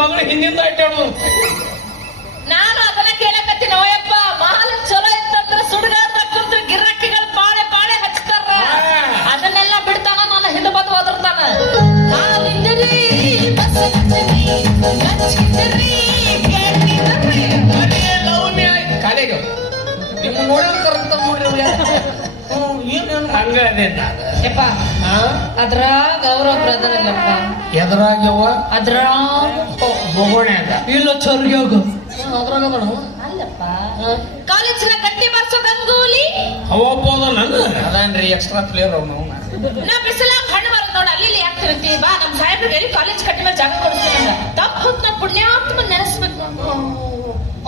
ಮಗಳು ಹಿಂದಿಂದ ಅಡ್ಡಾಡು ನಾನು ಅದನ್ನ ಕೇಳಕತ್ತೀನಿ ಓಯಪ್ಪ ಮಾಲ್ ಚಲೋ ಇತ್ತಂದ್ರ ಸುಡುಗಾರ ತಕ್ಕಂದ್ರ ಗಿರಾಕಿಗಳು ಪಾಳೆ ಪಾಳೆ ಹಚ್ತಾರ. ಅದನ್ನೆಲ್ಲ ಬಿಡ್ತಾನ ನಾನು ಹಿಂದೆ ಬಂದು ಒದರ್ತಾನ ಹಾಲಿಂದರಿ ಬಸ್ ಹತ್ತಿರಿ, ಹಚ್ಚಿದ್ರಿ, ಕೇಳ್ತಿದ್ರಿ. ಕಾಲೇಜು ನಿಮ್ಮ ನೋಡಿದ್ರೆ ಕರೆಕ್ಟ್ ನೋಡ್ರಿ ಅವ್ರು ಯಾರು? ಹ್ಮ್, ಏನೇನು ಹಂಗ ಅದೇ ಯಪ್ಪ ಅದ್ರಾಗ ಗೌರವ ಬ್ರದರಲ್ಲಪ್ಪ ಎದುರಾಗ್ಯವ ಅದ್ರಾಗ ಬೋಗೋಣ್ಯಾಗ ಇಲ್ಲ ಚರ್ಯಾಗ ಅದ್ರಾಗ ಅದಾನು? ಅಲ್ಲಪ್ಪ. ಕಾಲೇಜಿನ ಗಟ್ಟಿ ಬಾರ್ಸೋ ಗಂಗೂಲಿ. ಅವಪ್ಪೋದ ನನ್ನ ಅದಾನ್ರಿ ಎಕ್ಸ್ಟ್ರಾ ಪ್ಲೇಯರ್ ಅವನು ನಾ ಬಿಸಿಲಾಗ ಹಣ್ಣು ಬರೋದ್ ನೋಡ ಅಲ್ಲಿ ಇಲ್ಲಿ ಬಾ ನಮ್ಮ ಸಾಹೇಬ್ರಿಗೆ ಎಲ್ಲಿ ಕಾಲೇಜ್ ಕಟ್ಟಿ ಮೇಲೆ ಜಾಗ ಕೊಡಿಸ್ತೀನಿ ತಪ್ಪ ಹೊತ್ತು ನಾ ಪುಣ್ಯಾತ್ಮ ನೆನೆಸ್ಬೇಕು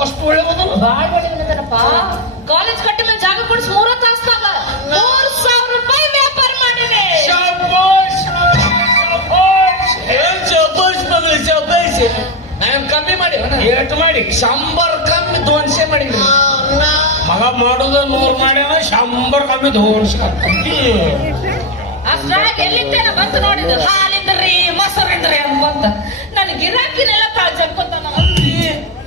ಅಷ್ಟು ಒಳ್ಳೆ ಬಾಳ್ ಒಳ್ಳೆ ಕಾಲೇಜ್ ಕಟ್ಟಿ ಮೇಲೆ ಜಾಗ ಕೊಡಿಸಿ ಮೂರ ತಾಸ್ದಾಗ ನಾನ್ ಕಮ್ಮಿ ಮಾಡಿ ಏಟು ಮಾಡಿ. ಶಂಬರ್ ಕಮ್ಮಿ ದೋನ್ಸೆ ಮಾಡಿದ್ರಿ. ಮಗ ಮಾಡುದ ನೂರ್ ಮಾಡ್ಯಾನ ಶಂಬರ್ ಕಮ್ಮಿ ದೋನ್ಸೆ ಅಷ್ಟ್ರಾಗ ಎಲ್ಲಿದ್ದೇನ ಬಂತು ನೋಡಿದ ಹಾಲಿಂದ್ರಿ ಮೊಸರಿಂದ್ರಿ ಅಂತ ಬಂತ ನನ್ ಗಿರಾಕಿನೆಲ್ಲ ಕಾಳ್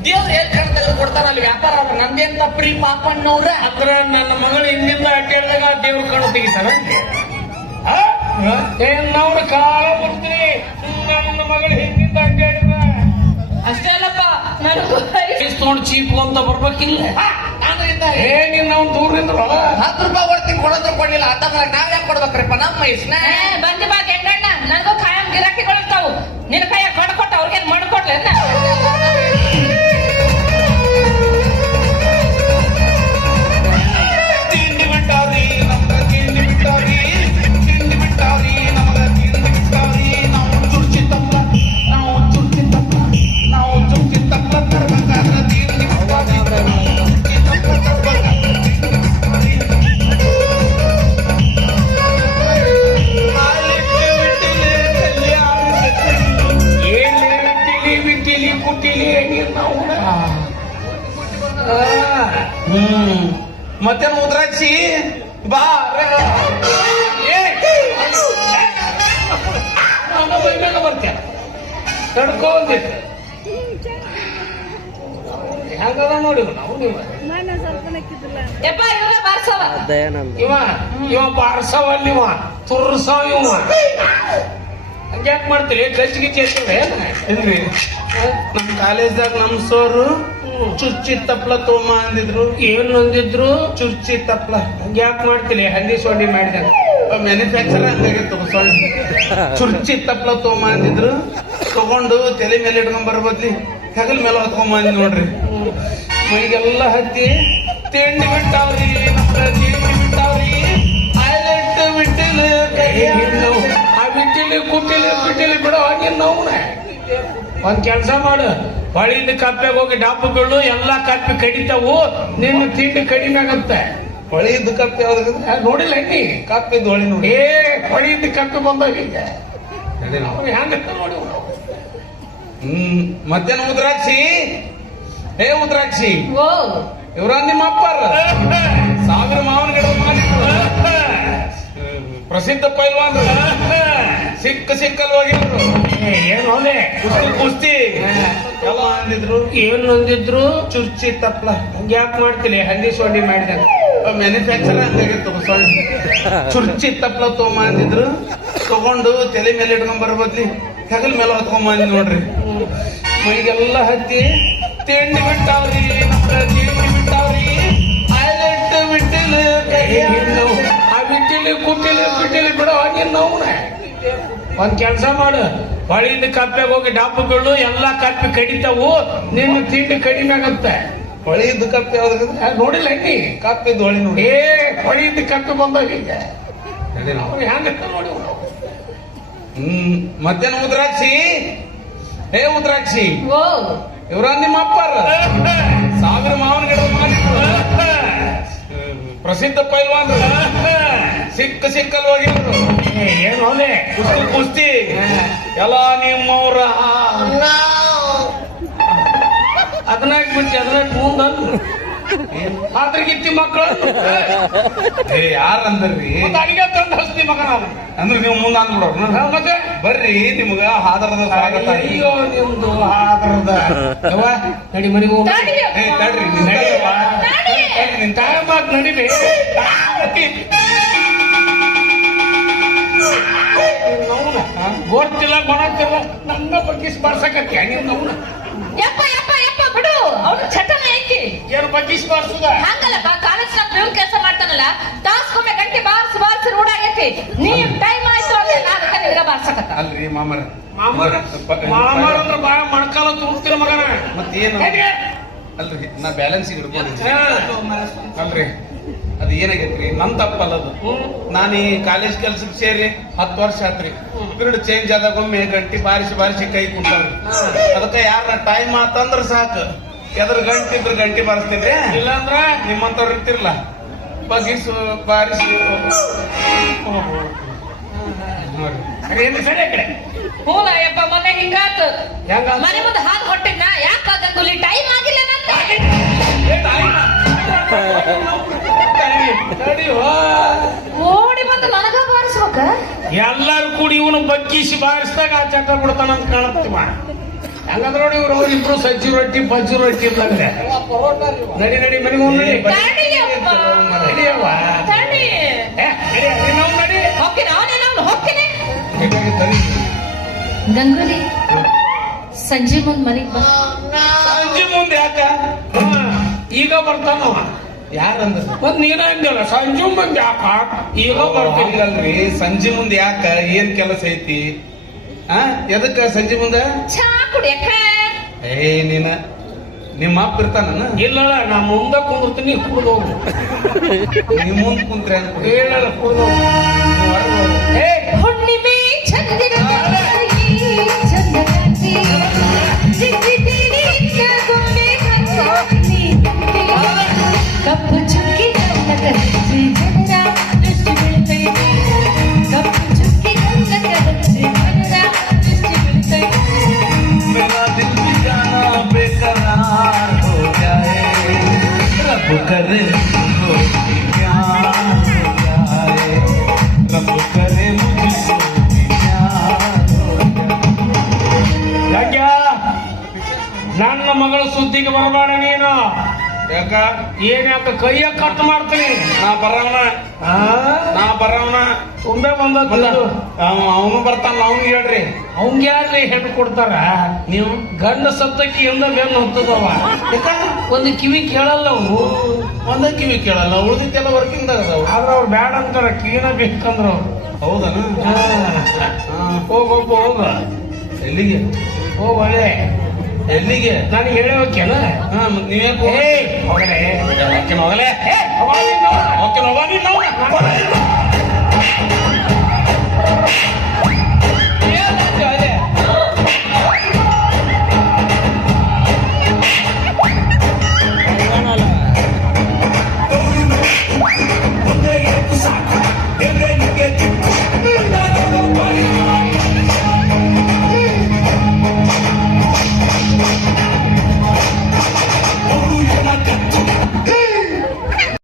ದೇವ್ರು ಏನ್ ತೆಗೆದು ಕೊಡ್ತಾರ ಅಲ್ಲಿ ವ್ಯಾಪಾರ ಅವ್ರ? ನಂದೇನ್ ತಪ್ಪ್ರಿ ಪಾಪಣ್ಣವ್ರ? ಅದ್ರ ನನ್ನ ಮಗಳು ಹಿಂದಿಂದ ಅಡ್ಡಾಡಿದಾಗ ದೇವ್ರ ಕಣ್ಣು ತೆಗಿತಾರ ಏನ್ ಏನೋ ಕಾಲ ಬರ್ತೀನಿ ನನ್ನ ಮಗಳು ಹಿಂದಿಂದ ಅಲ್ಲಪ್ಪ ನನಗೂ ತೊಗೊಂಡು ಚೀಪ್ ಅಂತ ಬರ್ಬೇಕಿಲ್ಲ ಏ ನೀನ್ ನಾವು ದೂರದಿಂದ ಹತ್ತು ರೂಪಾಯಿ ಕೊಡ್ತೀನಿ ಕೊಡೋದ್ರ ಕೊಡ್ಲಿಲ್ಲ. ಅರ್ಧ ನಾವ್ ಯಾಕೆ ಕೊಡ್ಬೇಕ್ರಿಪ್ಪ? ನಮ್ಮ ಇಸ್ನ ಬಂದಿ ಬಾ ಗೆಂಡಣ್ಣ ನನಗೂ ಖಾಯಂ ಗಿರಾಕಿಗಳು ಇರ್ತಾವು. ನಿನ್ನ ಕೈಯಾಗ ಮಾಡ್ಕೊಟ್ಟ ಅವ್ರಿಗೇನ್ ಮಾಡ್ಕೊಡ್ಲೆ ಮತ್ತೇನು ಮುದ್ರಾಕ್ಷಿ ಬಾ ಹೆಂಗದ ನಾವು ನೀವು ಯಪ್ಪ ಇವ್ರ ಬಾರ್ಸವ ಇವ ಇವ ಬಾರ್ಸವಲ್ಲಿ ಇವ. ತುರ್ಸವ ಇವ. ಹಂಗ್ಯಾಕ್ ಮಾಡ್ತೀರಿ? ಗಚ್ಚಿ ಗಿಚ್ಚಿ ಎತ್ತಿವೆ ನಮ್ಮ ನಮ್ ಕಾಲೇಜ್ದಾಗ ನಮ್ ಸೋರು ಚುಚ್ಚಿ ತಪ್ಲ ತೋಮ ಅಂದಿದ್ರು. ಏನ್ ಅಂದಿದ್ರು? ಚುಚ್ಚಿ ತಪ್ಲ ಯಾಕೆ ಮಾಡ್ತೀನಿ ಹಂದಿ ಸೊಂಡಿ ಮಾಡಿದ ಮ್ಯಾನುಫ್ಯಾಕ್ಚರ್ ಹಂಗಾಗಿತ್ತು ಸೊಳ್ಳೆ ಚುರ್ಚಿ ತಪ್ಲ ತೋಮ ಅಂದಿದ್ರು. ತಗೊಂಡು ತಲೆ ಮೇಲೆ ಇಟ್ಕೊಂಡ್ ಬರ್ಬೋದ್ಲಿ ಹೆಗಲ್ ಮೇಲೆ ಹೊತ್ಕೊಂಬ ಅಂದ್ ನೋಡ್ರಿ. ಮೈಗೆಲ್ಲ ಹತ್ತಿ ತಿಂಡಿ ಬಿಟ್ಟಾವ್ರಿ ತಿಂಡಿ ಬಿಟ್ಟಾವ್ರಿ ಐಲೆಟ್ ಬಿಟ್ಟಿಲ್ಲ? ಆ ಬಿಟ್ಟಿಲಿ ಕುಟ್ಟಿಲಿ ಬಿಟ್ಟಿಲಿ ಬಿಡೋ ಹಾಗೆ ನಾವು ಒಂದ್ ಕೆಲ್ಸ ಮಾಡು. ಹೊಳಿದ ಕಪ್ಪೆಗೆ ಹೋಗಿ ಡಾಪು ಬೀಳು ಎಲ್ಲಾ ಕಪ್ಪೆ ಕಡಿತಾವು ನಿನ್ನ ತಿಂಡಿ ಕಡಿಮೆ ಆಗತ್ತೆ. ಹೊಳಿದ ಕಪ್ಪೆ ಯಾವ್ದು ನೋಡಿಲ್ಲ ನೀ ಕಪ್ಪಿದ್ ಹೊಳಿ ನೋಡಿ. ಏ ಹೊಳಿದ ಕಪ್ಪೆ ಬಂದಾಗ. ಈಗ ಹೆಂಗತ್ತ ನೋಡಿ. ಹ್ಮ್ ಮತ್ತೇನು ಉದ್ರಾಕ್ಷಿ? ಏ ಉದ್ರಾಕ್ಷಿ? ಓ. ಇವ್ರ ನಿಮ್ಮ ಅಪ್ಪಾರ? ಸಾವಿರ ಮಾವನ ಗಿಡ ಪ್ರಸಿದ್ಧ ಪೈಲ್ವಾನ್ ಸಿಕ್ಕ ಸಿಕ್ಕಲ್ ಹೋಗಿದ್ರು ಏನು ಅವನೇ ಕುಸ್ತಿ ಕುಸ್ತಿ. ಎಲ್ಲ ಅಂದಿದ್ರು? ಏನು ಅಂದಿದ್ರು? ಚುರ್ಚಿ ತಪ್ಲ. ಯಾಕೆ ಮಾಡ್ತಿಲ್ಲ ಹಂದಿ ಸೊಂಡಿ ಮಾಡಿದಾಗ ಮ್ಯಾನುಫ್ಯಾಕ್ಚರ್ ಸೊಳ್ಳೆ ಚುರ್ಚಿ ತಪ್ಲ ತಗೊಂಬ ಅಂದಿದ್ರು. ತಗೊಂಡು ತಲೆ ಮೇಲೆ ಇಟ್ಕೊಂಡ್ ಬರ್ಬೋದ್ಲಿ? ಹೆಗಲ್ ಮೇಲೆ ಹೊತ್ಕೊಂಬ ಅಂದ್ ನೋಡ್ರಿ. ಮೈಗೆಲ್ಲ ಹತ್ತಿ ತಿಂಡಿ ಬಿಟ್ಟಾವ್ರಿ ತಿಂಡಿ ಬಿಟ್ಟಾವ್ರಿ. ಐಲೆಟ್ ಬಿಟ್ಟಿಲ್ಲ ಏನು? ಆ ಬಿಟ್ಟಿಲಿ ಕುಟ್ಟಿಲಿ ಬಿಟ್ಟಿಲಿ ಬಿಡೋ ಹಾಗೆ ನಾವು ಒಂದ್ ಕೆಲ್ಸ ಮಾಡು. ಹೊಳಿದ ಕಪ್ಪೆಗೆ ಹೋಗಿ ಡಬ್ಬುಗಳು ಎಲ್ಲಾ ಕಪ್ಪೆ ಕಡಿತಾವು ನಿನ್ನ ತಿಂಡಿ ಕಡಿಮೆ ಆಗತ್ತೆ. ಹೊಳಿಯಿಂದ ಕಪ್ಪೆ ನೋಡಿಲ್ಲ ನೀ ಕಪ್ಪೆ ಹೊಳಿ ನೋಡಿ. ಏ ಹೊಳಿಯಿಂದ ಕಪ್ಪೆ ಬಂದಾಗ ಹೆಂಗ. ನೋಡಿ. ಹ್ಮ್ ಮತ್ತೇನು ಉದ್ರಾಕ್ಷಿ? ಏ ಉದ್ರಾಕ್ಷಿ? ಓ. ಇವ್ರ ನಿಮ್ಮ ಅಪ್ಪಾರ? ಸಾವಿರ ಮಾವನ ಗಿಡ ಮಾಡಿದ್ರು ಪ್ರಸಿದ್ಧ ಪೈಲ್ವಾನ್ ಸಿಕ್ಕ ಸಿಕ್ಕಲ್ ಹೋಗಿದ್ರು ಏ, ಏನು ಕುಸ್ತಿ ಕುಸ್ತಿ. ಎಲ್ಲ ನಿಮ್ಮವ್ರ. ಅದನ್ನಾಕ್ ಬಿಟ್ಟು ಅದನ್ನಾಕ್ ಮುಂದ ಅದ್ರಗಿತ್ತಿ ಮಕ್ಕಳು ಏ ಯಾರಂದ್ರಿ? ಮತ್ತೆ ಅಡಿಗೆ ತಂದು ಹಸ್ತಿ ಮಗ ನಾವು ಅಂದ್ರೆ ನೀವು ಮುಂದೆ ಅಂದ್ಬಿಡೋರು ಮತ್ತೆ? ಬರ್ರಿ ನಿಮ್ಗ ಹಾದರದ ಸ್ವಾಗತ. ಅಯ್ಯೋ ನಿಮ್ದು ಆದರದ ಯವ್ವ, ನಡಿ ಮರಿ ಹೋಗ ತಡಿಯಪ್ಪ. ಏ ತಡ್ರಿ ನಿಂತ ತಡಿ. ತಾಯಿ ಟೈಮ್ ಆಗಿ ನಡಿಲಿ. ನವ್ನ ಗೊತ್ತಿಲ್ಲ ಗೊತ್ತಿಲ್ಲ ನನ್ನ ಬಗ್ಗೆ ಬಾರ್ಸಕತ್ಯ ನೀನು ನವ್ನ ಯಪ್ಪ ಯಪ್ಪ ಯಪ್ಪ ಬಿಡು. ಅವನು ಚಟನ ಐತಿ. ಏನು ಬಗ್ಗೆ ಬಾರ್ಸುದ ಹಂಗಲ್ಲಪ್ಪ ಕಾಲೇಜ್ ಪ್ಯೂನ್ ಕೆಲಸ ಮಾಡ್ತಾನಲ್ಲ. ತಾಸ್ಕೊಮ್ಮೆ ಗಂಟೆ ಬಾರ್ಸ್ ಬಾರ್ಸ್ ರೂಢ ಆಗೈತಿ. ನೀ ಟೈಮ್ ಆಯ್ತು ಅಂದ್ರೆ ನಾ ಅದಕ್ಕೆ ನಿನಗ ಬಾರ್ಸಕತ್ತ. ಅಲ್ರಿ ಮಾಮರ. ಮಾಮರ ಮಾಮರ ಅಂದ್ರೆ ಬಾ ಮೊಣಕಾಲ ತುರ್ತಿರ ಮಗನ. ಮತ್ತೇನು? ಏನು ಅಲ್ರಿ ನಾ ಬ್ಯಾಲೆನ್ಸ್ ಹಿಡ್ಕೊಂಡಿದ್ದೆ ಅಲ್ರಿ ಅದು ಏನಾಗೈತ್ರಿ? ನನ್ ತಪ್ಪಲ್ಲದು. ನಾನು ಈ ಕಾಲೇಜ್ ಕೆಲ್ಸಕ್ಕೆ ಸೇರಿ ಹತ್ತು ವರ್ಷ ಆತ್ರಿ. ಪೀರಿಯಡ್ ಚೇಂಜ್ ಆದಾಗೊಮ್ಮೆ ಗಂಟಿ ಬಾರಿಸಿ ಬಾರಿಸಿ ಕೈ ಕುಂತಾವ್ರಿ. ಅದಕ್ಕೆ ಯಾರ ಟೈಮ್ ಆತಂದ್ರ ಸಾಕು. ಎದ್ರ ಗಂಟಿ ಇದ್ರ ಗಂಟಿ ಬಾರಿಸ್ತೀನಿ ಇಲ್ಲಾಂದ್ರ? ನಿಮ್ಮಂತವ್ರು ಇರ್ತಿರ್ಲ. ಬಗ್ಗಿಸು ಬಾರಿಸಿ. ಹೂನ ಯಪ್ಪ ಮೊನ್ನೆ ಹಿಂಗಾತು. ಹೆಂಗಾತು? ಮನೆ ಮುಂದೆ ಹಾಲು ಹೊಟ್ಟಿನ ಯಾಕೆ ಗಂಗುಲಿ ಟೈಮ್ ಆಗಿಲ್ಲ ನನ್ನ. ಓಡಿ ಬಂದು ನನಗ ಬಾರಿಸ್ಬೇಕ? ಎಲ್ಲಾರು ಕೂಡಿ ಇವನು ಬಗ್ಗಿಸಿ ಬಾರಿಸಿದಾಗ ಆ ಚಟ ಬಿಡ್ತಾನ ಅಂತ ಕಾಣತ್ತೀವ ಹಂಗಂದ್ರ ನೋಡಿ ಇವ್ರು ಇಬ್ರು ಸಜ್ಜಿ ರೊಟ್ಟಿ ಬಜ್ಜಿ ರೊಟ್ಟಿ ಇದ್ದಂಗೆ ನಡಿ ನಡಿ ಮನೆಗೆ ನಡಿ. ನಡಿಯವ್ವ. ನಡಿ, ಹೋಗ್ತೀನಿ. ಗಂಗುಲಿ ಸಂಜೆ ಮುಂದ್ ಮನೆಗೆ ಬಾ. ಸಂಜೆ ಮುಂದೆ ಯಾಕ? ಈಗ ಬರ್ತಾನವ. ಯಾರಂದ್ರ? ಮತ್ ನೀನ ಅಂದಿಲ್ಲ ಸಂಜು ಮುಂದೆ ಯಾಕ ಈಗ ಬರ್ತೀನಿ ಹಂಗಲ್ರಿ ಸಂಜೆ ಮುಂದೆ ಯಾಕ? ಏನ್ ಕೆಲಸ ಐತಿ? ಆ? ಎದಕ್ಕ ಸಂಜೆ ಮುಂದೆ? ಚಾ ಕುಡಿಯಕ ಏ ನೀನ ನಿಮ್ಮ ಅಪ್ಪ ಇರ್ತಾನ ಇಲ್ಲ ನಾ ಮುಂದೆ ಕುಂದಿರ್ತೀನಿ ಕುಡ್ದು ಹೋಗು. ನಿಮ್ ಮುಂದ್ ಕುಂತ್ರೆ ಹೇಳಲ್ಲ ಕುಡ್ದು? ಏ ಹುಣ್ಣಿಮೆ ಚಂದಿರ ಚಂದಕಾಂತಿ ಸುದ್ದಿಗೆ ಬರಬೇಡ ನೀನು. ಯಾಕ? ಏನ್ ಯಾಕ ಕೈಯ ಕಟ್ ಮಾಡ್ತೀನಿ? ನಾ ಬರವನ? ನಾ ಬರವನ ತುಂಬೆ ಬಂದ ಅವನು ಬರ್ತಾನ ಅವ್ನಿಗೆ ಹೇಳ್ರಿ. ಅವಂಗ ಯಾರ್ರಿ ಹೆಣ್ಣು ಕೊಡ್ತಾರ? ನೀವು? ಗಂಡ ಸತ್ತಕ್ಕೆ ಎಂದ ಬೆನ್ನು ಹೊತ್ತದವ? ಒಂದು ಕಿವಿ ಕೇಳಲ್ಲ ಅವನು. ಒಂದ ಕಿವಿ ಕೇಳಲ್ಲ ಉಳಿದಿದ್ದೆಲ್ಲ ವರ್ಕಿಂಗ್ ಅದಾವ. ಆದ್ರ ಅವ್ರು ಬ್ಯಾಡ ಅಂತಾರ ಕಿವಿನ ಬೇಕಂದ್ರ ಅವ್ರು. ಹೌದನ? ಹೋಗೋ ಹೋಗ. ಎಲ್ಲಿಗೆ? ಹೋಗ ಒಳ್ಳೆ. ಎಲ್ಲಿಗೆ? ನನಗೆ ಹೇಳೋಕೇನ ಹಾ ಮತ್ತೆ ನೀವ್ಯಾಕೆ ಏ ಹೋಗಲೇ. ಹೋಗಲೇ ಏ ಹೋಗ